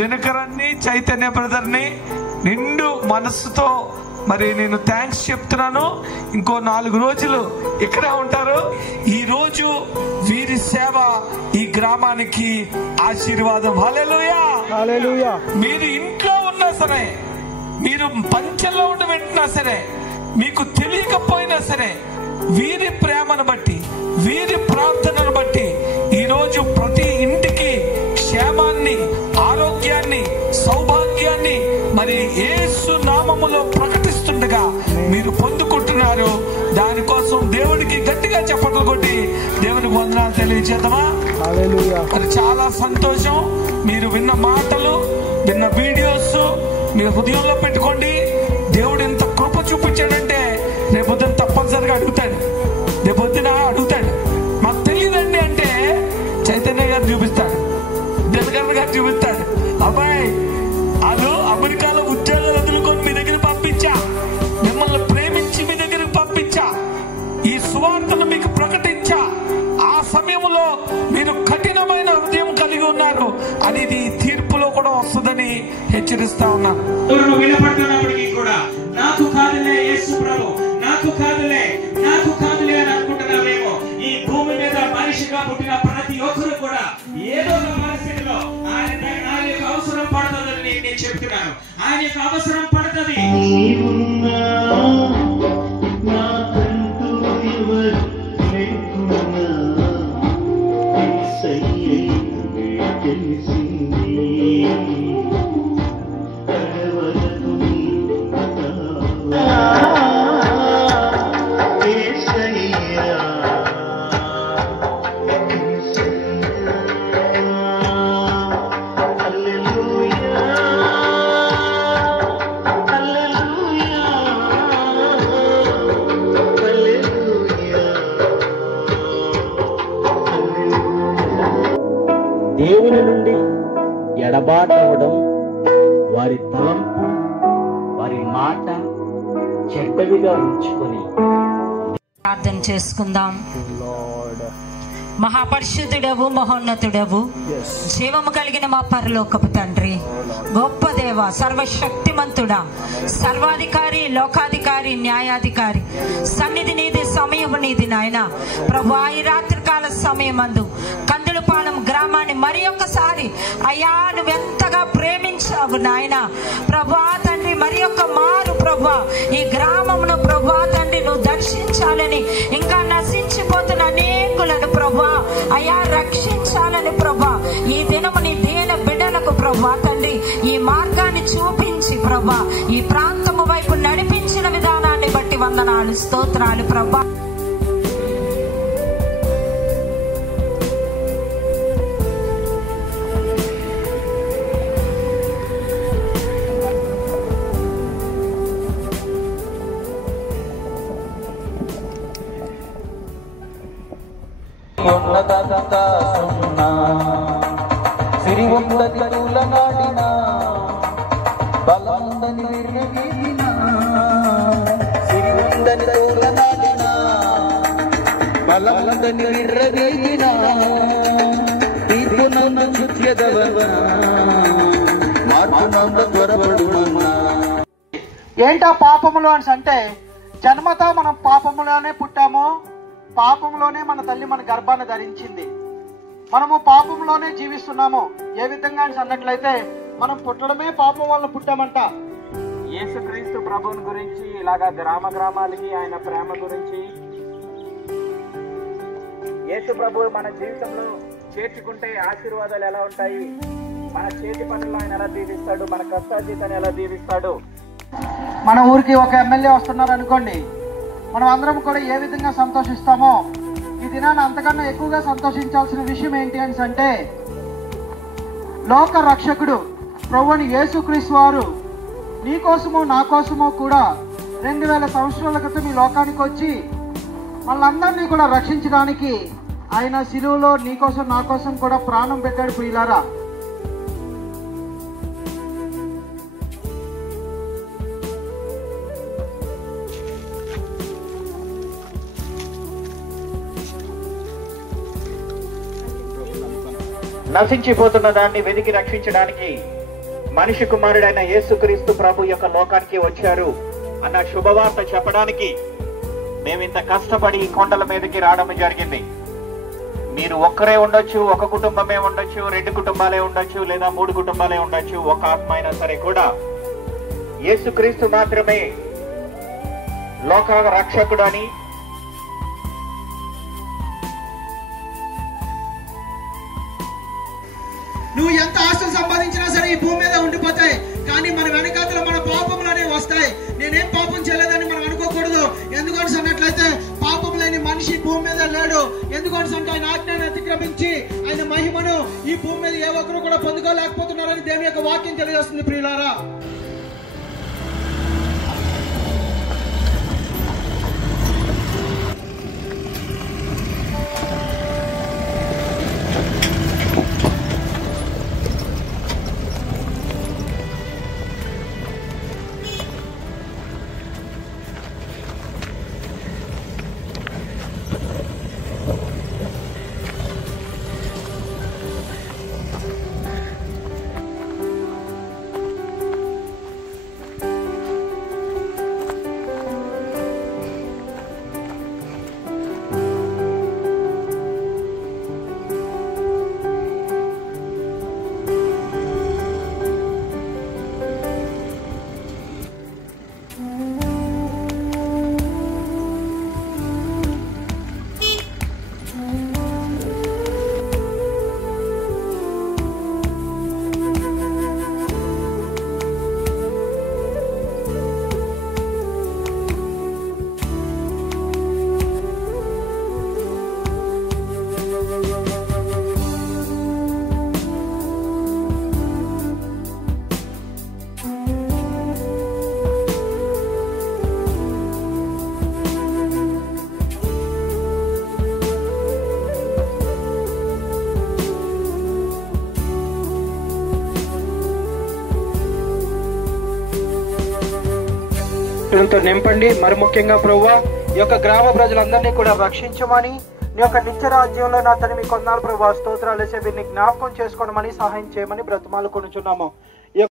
దినకరాన్ని, చైతన్య బ్రదర్ని నిండు మనసుతో మరి నేను థ్యాంక్స్ చెప్తున్నాను. ఇంకో 4 రోజులు ఇక్కడే ఉంటారు. ఈ రోజు వీరి సేవ ఈ గ్రామానికి ఆశీర్వాదం. హల్లెలూయా, హల్లెలూయా. మీరు ఇంట్లో ఉన్నా సరే, మీరు పంచంలో ఉండి వింటున్నా సరే, మీకు తెలియకపోయినా సరే, వీరి ప్రేమను బట్టి, వీరి ప్రార్థనను బట్టి ఈరోజు ప్రతి ఇంటికి క్షేమాన్ని, ఆరోగ్యాన్ని, సౌభాగ్యాన్ని మరి యేసు నామములో ప్రకటిస్తుండగా మీరు పొందుకుంటున్నారు. దానికోసం దేవుడికి గట్టిగా చప్పట్లు కొట్టి దేవునికి వందనాలు తెలియజేద్దామా? మరి చాలా సంతోషం. మీరు విన్న మాటలు, విన్న వీడియోస్ మీ హృదయంలో పెట్టుకోండి. దేవుడు ఎంత కృప చూపించాడంటే రేపొద్దున తప్పనిసరిగా అడుగుతాడు. రేపొద్దున అడుగుతాడు, మాకు తెలియదండి అంటే చైతన్య గారు చూపిస్తాడు, దినకరణ గారు చూపిస్తాడు. అబ్బాయి, వాళ్ళు అమెరికాలో ఉద్యోగాలు వదులుకొని మీ దగ్గర పంపించా, మిమ్మల్ని ప్రేమించి మీ దగ్గరికి పంపించా, ఈ సువార్తను మీకు ప్రకటించా, ఆ సమయంలో మీరు కఠినమైన హృదయం కలిగి ఉన్నారు అని ఇది తీర్పులో కూడా వస్తుందని హెచ్చరిస్తా ఉన్నాను. వినపడుతున్నప్పటికీ కూడా నాకు కాదులే యేసు ప్రభు, నాకు కాదులే, నాకు కాదులే అని అనుకుంటున్నావేమో. ఈ భూమి మీద మనిషిగా పుట్టిన ప్రతి ఒక్కరు కూడా ఏదో ఒక పరిస్థితిలో ఆయన యొక్క అవసరం పడుతుందని నేను చెప్తున్నాను. ఆయన యొక్క అవసరం పడుతుంది. దేవుని నుండి ఎడబాటవడం, వారి తలంపు, వారి మాట చెడ్డవిగా ఉంచుకొని ప్రార్థన చేసుకుందాం. మహాపరిశుద్ధుడవు, మహోన్నతుడవు, జీవము కలిగిన మా పరలోకపు తండ్రి, గొప్ప దేవ, సర్వశక్తిమంతుడా, సర్వాధికారి, లోకాధికారి, న్యాయాధికారి, సన్నిధి నీది, సమయము నీది నాయన. ప్రభు, ఈ రాత్రికాల సమయమందు కందులపాలెం గ్రామాన్ని మరి ఒక్కసారి అయ్యా నువ్వెంతగా ప్రేమించావు నాయన. ప్రభా తండ్రి, మరి ఒక్క మారు ప్రభా ఈ గ్రామమును ప్రభా తండ్రి నువ్వు దర్శించాలని, ఇంకా నశించిపోతున్న అనేకులను ప్రభా అయ్యా రక్షించాలని ప్రభా ఈ దినము నీ దీన బిడ్డలకు ప్రభా తండ్రి ఈ మార్గాన్ని చూపించి ప్రభా ఈ ప్రాంతము వైపు నడిపించిన విధానాన్ని బట్టి వందనాలు, స్తోత్రాలు ప్రభా. సిరివందని పూలనాడిన బలముందని విర్రవీగిన, సిరివందని పూలనాడిన బలముందని విర్రవీగిన, తీర్పు నన్ను చుచ్చెదవన మార్పు నన్ను త్వరపడుమన్నా. ఏంటా పాపములు అని అంటే, జన్మతో మనం పాపములోనే పుట్టాము, పాపంలోనే మన తల్లి మన గర్భాన్ని ధరించింది, మనము పాపంలోనే జీవిస్తున్నాము. ఏ విధంగా అన్నట్లయితే మనం పుట్టడమే పాపం వల్ల పుట్టామంట. యేసుక్రీస్తు ప్రభువుని గురించి, ఇలాగా గ్రామాలకి ఆయన ప్రేమ గురించి, యేసు ప్రభు మన జీవితంలో చేర్చుకుంటే ఆశీర్వాదాలు ఎలా ఉంటాయి, మన చేతి పనులు ఆయన ఎలా దీవిస్తాడు, మన కష్టాజీతాన్ని ఎలా దీవిస్తాడు. మన ఊరికి ఒక ఎమ్మెల్యే వస్తున్నారు అనుకోండి, మనం అందరం కూడా ఏ విధంగా సంతోషిస్తామో, ఈ దినాన్ని అంతకన్నా ఎక్కువగా సంతోషించాల్సిన విషయం ఏంటి అని అంటే, లోక రక్షకుడు ప్రభువుని యేసుక్రీస్తు వారు నీ కోసము నా కోసము కూడా 2000 సంవత్సరాల క్రితం ఈ లోకానికి వచ్చి వాళ్ళందరినీ కూడా రక్షించడానికి ఆయన శిలువలో నీ కోసం నా కోసం కూడా ప్రాణం పెట్టాడు. ప్రియులారా, నశించిపోతున్న దాన్ని వెతికి రక్షించడానికి మనిషి కుమారుడైన యేసుక్రీస్తు ప్రభు యొక్క లోకానికి వచ్చారు అన్న శుభవార్త చెప్పడానికి మేమింత కష్టపడి ఈ కొండల మీదకి రావడం జరిగింది. మీరు ఒక్కరే ఉండొచ్చు, ఒక కుటుంబమే ఉండొచ్చు, 2 కుటుంబాలే ఉండొచ్చు, లేదా 3 కుటుంబాలే ఉండొచ్చు. ఒక ఆత్మ అయినా సరే కూడా యేసుక్రీస్తు మాత్రమే లోక రక్షకుడు అని, నువ్వు ఎంత ఆస్తులు సంపాదించినా సరే ఈ భూమి మీద ఉండిపోతాయి, కానీ మన వెనకాతల మన పాపంలోనే వస్తాయి. నేనేం పాపం చేయలేదని మనం అనుకోకూడదు. ఎందుకని అన్నట్లయితే పాపం లేని మనిషి భూమి మీద లేడు. ఎందుకని అంటే ఆయన ఆజ్ఞను అతిక్రమించి ఆయన మహిమను ఈ భూమి మీద ఏ ఒక్కరు కూడా పొందుకోలేకపోతున్నారని దేవుని యొక్క వాక్యం తెలియజేస్తుంది. ప్రియులారా, తో నింపండి. మరి ముఖ్యంగా ప్రభువా ఈ యొక్క గ్రామ ప్రజలందరినీ కూడా రక్షించమని, నీ యొక్క నిత్య రాజ్యంలో నా తను మీ కొన్నాళ్ళు ప్రభువా స్తోత్రాలు వేసే వీరిని జ్ఞాపకం చేసుకోవడమని సహాయం చేయమని బ్రతిమాలు కొనుచున్నాము.